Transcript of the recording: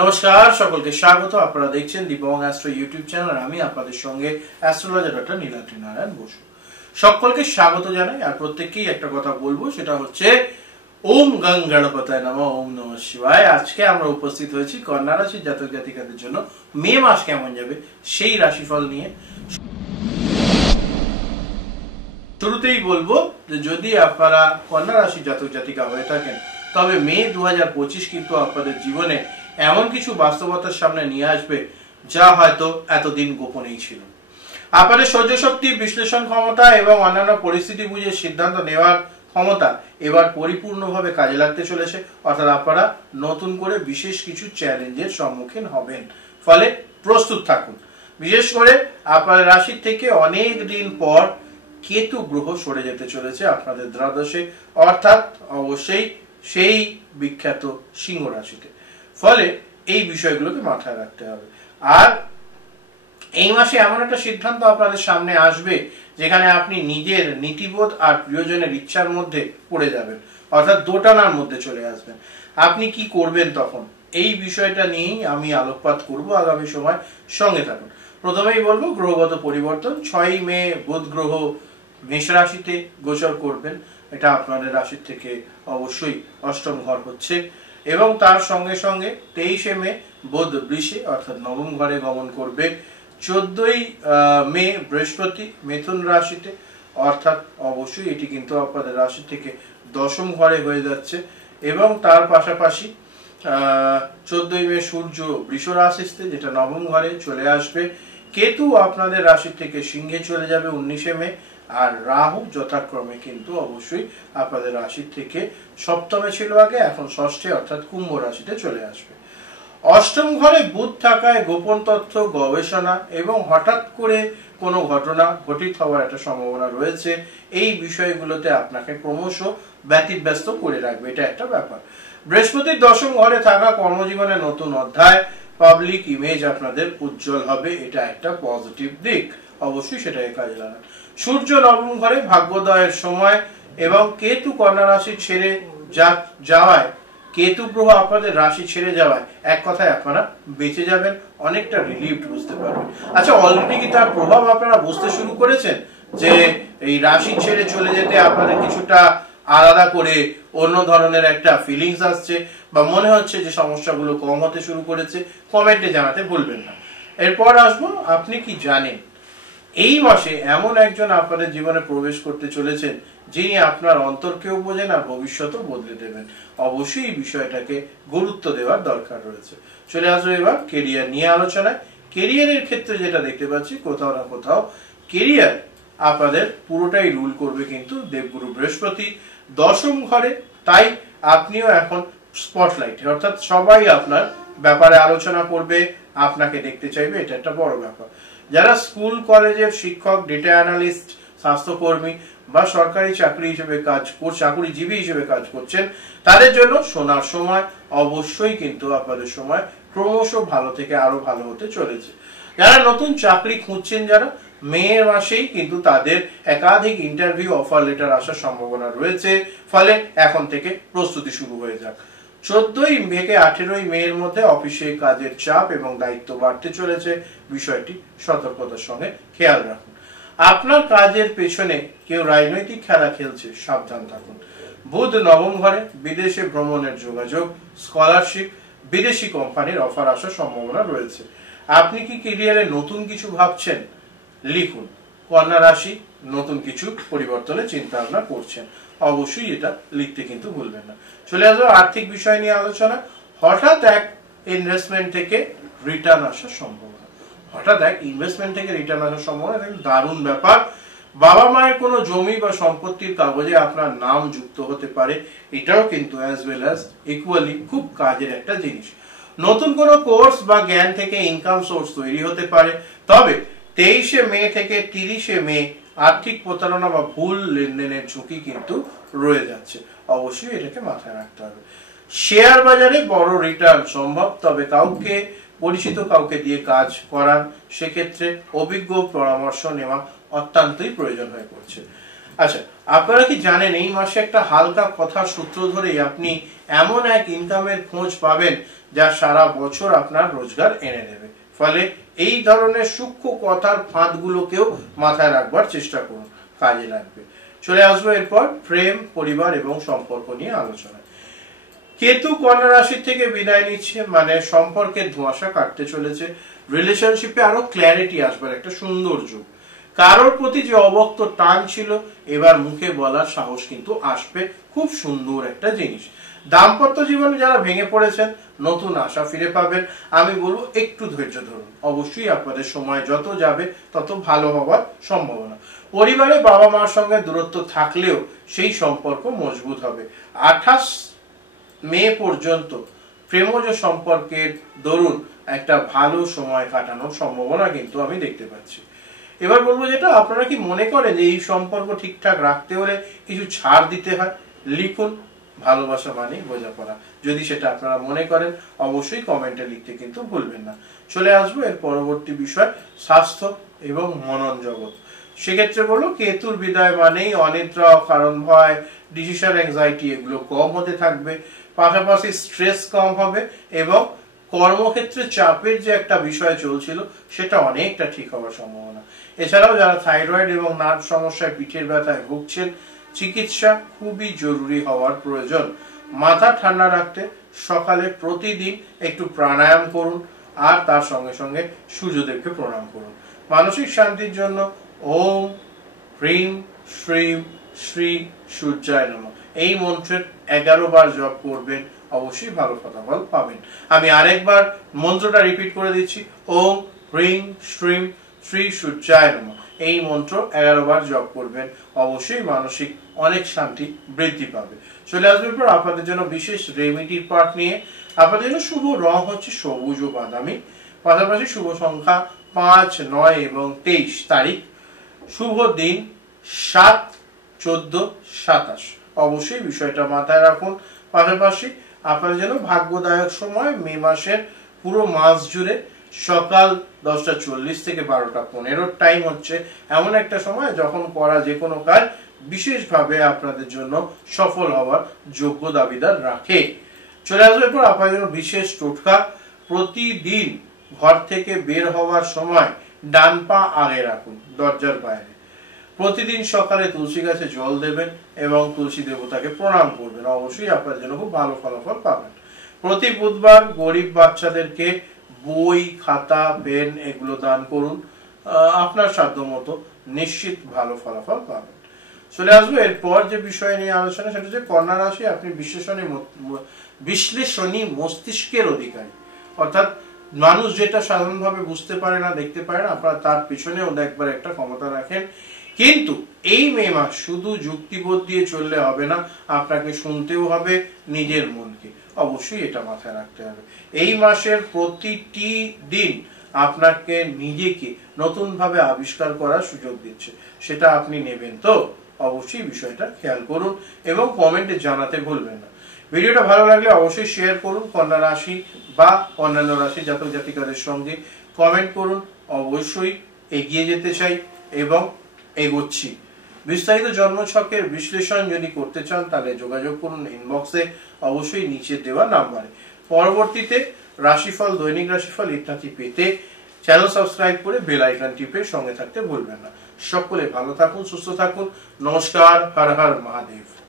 নমস্কার সকলকে স্বাগত। আপনারা দেখছেন দীপং অ্যাস্ট্রো ইউটিউব চ্যানেল আর আমি আপনাদের সঙ্গে অ্যাস্ট্রোলজার ডক্টর নীলাদ্রি নারায়ণ বসু। সকলকে স্বাগত জানাই আর প্রত্যেককেই একটা কথা বলবো, সেটা হচ্ছে ওম গং গণপতায় নমঃ, ওম নমঃ শিবায়। আজকে আমরা উপস্থিত হয়েছি কন্যা রাশির জাতক জাতিকাদের জন্য মে মাস কেমন যাবে সেই রাশিফল নিয়ে। শুরুতেই বলবো যে যদি আপনারা কন্যা রাশির জাতক জাতিকা হয়ে থাকেন তবে মে 2025 কিন্তু আপনাদের জীবনে এমন কিছু বাস্তবতার সামনে নিয়ে আসবে যা হয়তো এতদিন গোপনেই ছিল। আপনাদের সহ্য শক্তি, বিশ্লেষণ ক্ষমতা এবং অন্যান্য পরিস্থিতি বুঝে সিদ্ধান্ত নেওয়ার ক্ষমতা এবার পরিপূর্ণভাবে কাজে লাগতে চলেছে। অর্থাৎ আপনারা নতুন করে বিশেষ কিছু চ্যালেঞ্জের সম্মুখীন হবেন, ফলে প্রস্তুত থাকুন। বিশেষ করে আপনার রাশি থেকে অনেক দিন পর কেতু গ্রহ সরে যেতে চলেছে আপনাদের দ্বাদশে, অর্থাৎ অবশ্যই সেই বিখ্যাত সিংহ রাশিতে। ফলে এই বিষয়গুলোকে মাথায় রাখতে হবে। আর এই মাসে এমন একটা সিদ্ধান্ত আপনাদের সামনে আসবে যেখানে আপনি নিজের নীতিবোধ আর প্রিয়জনের ইচ্ছার মধ্যে পড়ে যাবেন, অর্থাৎ দোটানার মধ্যে চলে আসবেন। আপনি কি করবেন তখন, এই বিষয়টা নিয়েই আমি আলোকপাত করব আগামী সময়। সঙ্গে থাকুন। প্রথমেই বলবো গ্রহগত পরিবর্তন। 6ই মে বুধ গ্রহ মেষ রাশিতে গোচর করবেন। এটা আপনাদের রাশির থেকে অবশ্যই অষ্টম ঘর হচ্ছে এবং তার সঙ্গে সঙ্গে 23শে মে বুধ বৃষে অর্থাৎ নবম ঘরে গমন করবে। 14ই মে বৃহস্পতি মিথুন রাশিতে, অর্থাৎ অবশ্যই এটি কিন্তু আপনাদের রাশি থেকে দশম ঘরে হয়ে যাচ্ছে। এবং তার পাশাপাশি 14ই মে সূর্য বৃষ রাশিতে, যেটা নবম ঘরে চলে আসবে। কেতু আপনাদের রাশি থেকে সিংহে চলে যাবে 19শে মে। আর রাহু যথাক্রমে কিন্তু অবশ্যই আপনাদের রাশি থেকে সপ্তমে ছিল আগে, এখন ষষ্ঠে অর্থাৎ কুম্ভ রাশিতে চলে আসবে। অষ্টম ঘরে বুধ থাকায় গোপন তথ্য, গবেষণা এবং হঠাৎ করে কোনো ঘটনা ঘটিত হওয়ার একটা সম্ভাবনা রয়েছে। এই বিষয়গুলোতে আপনাকে ক্রমশ ব্যতিব্যস্ত করে রাখবে, এটা একটা ব্যাপার। বৃহস্পতির দশম ঘরে থাকা কর্মজীবনে নতুন অধ্যায়, পাবলিক ইমেজ আপনাদের উজ্জ্বল হবে, এটা একটা পজিটিভ দিক। অবশ্যই সেটাকে কাজে লাগান। সূর্য নবম ঘরে ভাগ্যোদয়ের সময় এবং কেতু কন্যা রাশি ছেড়ে যাওয়ায়, কেতু গ্রহ আপনাদের রাশি ছেড়ে যাওয়ায় এক কথায় আপনারা বেঁচে যাবেন, অনেকটা রিলিফড বুঝতে পারবেন। আচ্ছা, অলরেডি কি তার প্রভাব আপনারা বুঝতে শুরু করেছেন যে এই রাশি ছেড়ে চলে যেতে আপনাদের কিছুটা আলাদা করে অন্য ধরনের একটা ফিলিংস আসছে বা মনে হচ্ছে যে সমস্যাগুলো কম হতে শুরু করেছে? কমেন্টে জানাতে ভুলবেন না। এরপর আসবো, আপনি কি জানেন এই মাসে এমন একজন আপনাদের জীবনে প্রবেশ করতে চলেছেন যিনি আপনার অন্তরকেও বোঝেন আর ভবিষ্যতও বদলে দেবেন। অবশ্যই এই বিষয়টাকে গুরুত্ব দেওয়ার দরকার রয়েছে। চলে আসবো এবার কেরিয়ার নিয়ে আলোচনায়। কেরিয়ারের ক্ষেত্রে যেটা দেখতে পাচ্ছি, কোথাও না কোথাও কেরিয়ার আপনাদের পুরোটাই রুল করবে কিন্তু দেবগুরু বৃহস্পতি দশম ঘরে। তাই আপনিও এখন স্পটলাইটে, অর্থাৎ সবাই আপনার ব্যাপারে আলোচনা করবে, আপনাকে দেখতে চাইবে, এটা একটা বড় ব্যাপার। যারা স্কুল কলেজের শিক্ষক, ডেটা অ্যানালিস্ট, স্বাস্থ্যকর্মী বা সরকারি চাকরিজীবী হিসেবে কাজ করছেন, তাদের জন্য সোনার সময়। অবশ্যই কিন্তু আপনাদের সময় ক্রমশ ভালো থেকে আরো ভালো হতে চলেছে। যারা নতুন চাকরি খুঁজছেন, যারা মে মাসেই কিন্তু তাদের একাধিক ইন্টারভিউ, অফার লেটার আসার সম্ভাবনা রয়েছে। ফলে এখন থেকে প্রস্তুতি শুরু হয়ে যাক। 14ই থেকে 18ই মে এর মধ্যে অফিসে কাজের চাপ এবং দায়িত্ব বাড়তে চলেছে, বিষয়টি সতর্কতার সঙ্গে খেয়াল রাখুন। আপনার কাজের পেছনে কেউ রাজনৈতিক খেলা খেলছে, সাবধান থাকুন। বুধ নবম ঘরে, বিদেশে ভ্রমণের যোগাযোগ, স্কলারশিপ, বিদেশি কোম্পানির অফার আসার সম্ভাবনা রয়েছে। আপনি কি ক্যারিয়ারে নতুন কিছু ভাবছেন? লিখুন। কন্যা রাশি নতুন কিছু পরিবর্তনের চিন্তা ভাবনা করছেন, অবশ্যই এটা লিখতে কিন্তু ভুলবেন না। চলে আসবো আর্থিক বিষয় নিয়ে আলোচনা। হঠাৎ এক ইনভেস্টমেন্ট থেকে রিটার্ন আসার সম্ভাবনা, দারুণ ব্যাপার। বাবা মায়ের কোনো জমি বা সম্পত্তির কাগজে আপনার নাম যুক্ত হতে পারে, এটাও কিন্তু অ্যাজ ওয়েল অ্যাজ ইকুয়ালি খুব কাজের একটা জিনিস। নতুন কোনো কোর্স বা জ্ঞান থেকে ইনকাম সোর্স তৈরি হতে পারে। তবে 23শে মে থেকে 30শে মে আর্থিক প্রতারণা বা ভুল লেনদেনের ঝুঁকি কিন্তু রয়ে যাচ্ছে, অবশ্যই এটাকে মাথায় রাখতে হবে। শেয়ার বাজারে বড় রিটার্ন সম্ভব, তবে পরিচিত কাউকে দিয়ে কাজ করান, সেক্ষেত্রে অভিজ্ঞ পরামর্শ নেওয়া অত্যন্তই প্রয়োজন হয়ে পড়ছে। আচ্ছা, আপনারা কি জানেন এই মাসে একটা হালকা কথার সূত্র ধরেই আপনি এমন এক ইনকামের খোঁজ পাবেন যা সারা বছর আপনার রোজগার এনে দেবে। ফলে এই ধরনের সূক্ষ্ম কথার ফাঁদগুলোকেও মাথায় রাখবার চেষ্টা করুন, কাজে লাগবে। চলে আসবো এরপর প্রেম, পরিবার এবং সম্পর্ক নিয়ে আলোচনা। কেতু কন্যা রাশি থেকে বিদায় নিচ্ছে, মানে সম্পর্কের ধোঁয়াশা কাটতে চলেছে, রিলেশনশিপে আরো ক্ল্যারিটি আসবার একটা সুন্দর যুগ। কারোর প্রতি যে অবক্ত টান ছিল এবার মুখে বলার সাহস কিন্তু আসবে, খুব সুন্দর একটা জিনিস। দাম্পত্য জীবনে যারা ভেঙে পড়েছেন নতুন আশা ফিরে পাবেন। আমি বলবো একটু ধৈর্য ধরুন, অবশ্যই আপনাদের সময় যত যাবে তত ভালো হওয়ার সম্ভাবনা। পরিবারে বাবা মার সঙ্গে দূরত্ব থাকলেও সেই সম্পর্ক মজবুত হবে। 28 মে পর্যন্ত প্রেমজ সম্পর্কের দরুন একটা ভালো সময় কাটানোর সম্ভাবনা কিন্তু আমি দেখতে পাচ্ছি। এবার বলবো যেটা, আপনারা কি মনে করেন যে এই সম্পর্ক ঠিকঠাক রাখতে হলে কিছু ছাড় দিতে হয়? লিখুন, ভালোবাসা মানে বোঝাপড়া। যদি সেটা আপনারা মনে করেন অবশ্যই কমেন্টে লিখতে কিন্তু ভুলবেন না। চলে আসবো এর পরবর্তী বিষয়, স্বাস্থ্য এবং মনন জগৎ। সেক্ষেত্রে বলবো কেতুর বিদায় মানেই অনিদ্রা, কারণ ভয়, ডিসিশন অ্যাংজাইটি এগুলো কম হতে থাকবে। পাশাপাশি স্ট্রেস কম হবে এবং কর্মক্ষেত্রে চাপের যে একটা বিষয় চলছিল সেটা অনেকটা ঠিক হওয়ার সম্ভাবনা। এছাড়াও যারা থাইরয়েড এবং নার্ভ সমস্যায়, পিঠের ব্যথায় ভুগছেন, চিকিৎসা খুবই জরুরি হওয়ার প্রয়োজন। মাথা ঠান্ডা রাখতে সকালে প্রতিদিন একটু প্রাণায়াম করুন আর তার সঙ্গে সঙ্গে সূর্যদেবকে প্রণাম করুন। মানসিক শান্তির জন্য ওম হ্রিম শ্রীম শ্রী সূর্যায় নমঃ এই মন্ত্রের 11 বার জপ করবেন, অবশ্যই ভালো ফলাফল পাবেন। আমি আরেকবার মন্ত্রটা রিপিট করে দিচ্ছি, ওম হ্রিম শ্রীম শ্রী সূর্যায় নমঃ এই মন্ত্র 11 বার জপ করবেন, অবশ্যই মানসিক অনেক শান্তি বৃদ্ধি পাবে। চলে আসবে পর আপনাদের জন্য বিশেষ রেমেডির পার্ট নিয়ে। আপনাদের জন্য শুভ রং হচ্ছে সবুজ ও বাদামি, পাশাপাশি শুভ সংখ্যা 5, 9 এবং 23 তারিখ। শুভ দিন 7, 14, 27। অবশ্যই বিষয়টা মাথায় রাখুন। পাশাপাশি আপনাদের জন্য ভাগ্যদায়ক সময় মে মাসের পুরো মাস জুড়ে সকাল 10:40 থেকে 12:15 টাইম হচ্ছে এমন একটা সময় যখন করা যে কোনো কাজ বিশেষভাবে আপনাদের জন্য সফল হওয়ার যোগ্য দাবিদার রাখে। চলে আসবে পর আপনাদের জন্য বিশেষ টোটকা। প্রতিদিন ঘর থেকে বের হওয়ার সময় ডান পা আগে রাখুন দরজার বাইরে। প্রতিদিন সকালে তুলসী গাছে জল দেবেন এবং তুলসী দেবতাকে প্রণাম করবেন, অবশ্যই আপনার জন্য খুব ভালো ফলাফল পাবেন। প্রতি বুধবার গরিব বাচ্চাদেরকে বই, খাতা, পেন এগুলো দান করুন, আপনার সাধ্য মতো নিশ্চিত ভালো ফলাফল পাবেন। চলে আসবো এরপর যে বিষয় নিয়ে আলোচনা, সেটা হচ্ছে কন্যা রাশি। আপনি বিশ্লেষণী মস্তিষ্কের অধিকারী, অর্থাৎ মানুষ যেটা সাধারণভাবে বুঝতে পারে না, দেখতে পারে না, আপনারা তার পিছনেও দেখবার একটা ক্ষমতা রাখেন। কিন্তু এই মে মাস শুধু যুক্তিবোধ দিয়ে চললে হবে না, আপনাকে শুনতেও হবে নিজের মনকে, অবশ্যই এটা মাথায় রাখতে হবে। এই মাসের প্রতিটি দিন আপনাকে নিজেকে নতুন ভাবে আবিষ্কার করার সুযোগ দিচ্ছে, সেটা আপনি নেবেন তো? অবশ্যই বিষয়টা খেয়াল করুন এবং কমেন্টে জানাতে ভুলবেন না। ভিডিওটা ভালো লাগলে অবশ্যই শেয়ার করুন। কন্যা রাশি বা অন্যান্য রাশি জাতক জাতিকাদের সঙ্গে কমেন্ট করুন, অবশ্যই এগিয়ে যেতে চাই এবং এগোচ্ছি। বিস্তারিত জন্মছকের বিশ্লেষণ যদি করতে চান তাহলে যোগাযোগ করুন ইনবক্সে, অবশ্যই নিচে দেওয়া নাম্বারে। পরবর্তীতে রাশিফল, দৈনিক রাশিফল ইত্যাদি পেতে চ্যানেল সাবস্ক্রাইব করে বেল আইকন টিপে সঙ্গে থাকতে ভুলবেন না। সকলে ভালো থাকুন, সুস্থ থাকুন। নমস্কার, হর হর মহাদেব।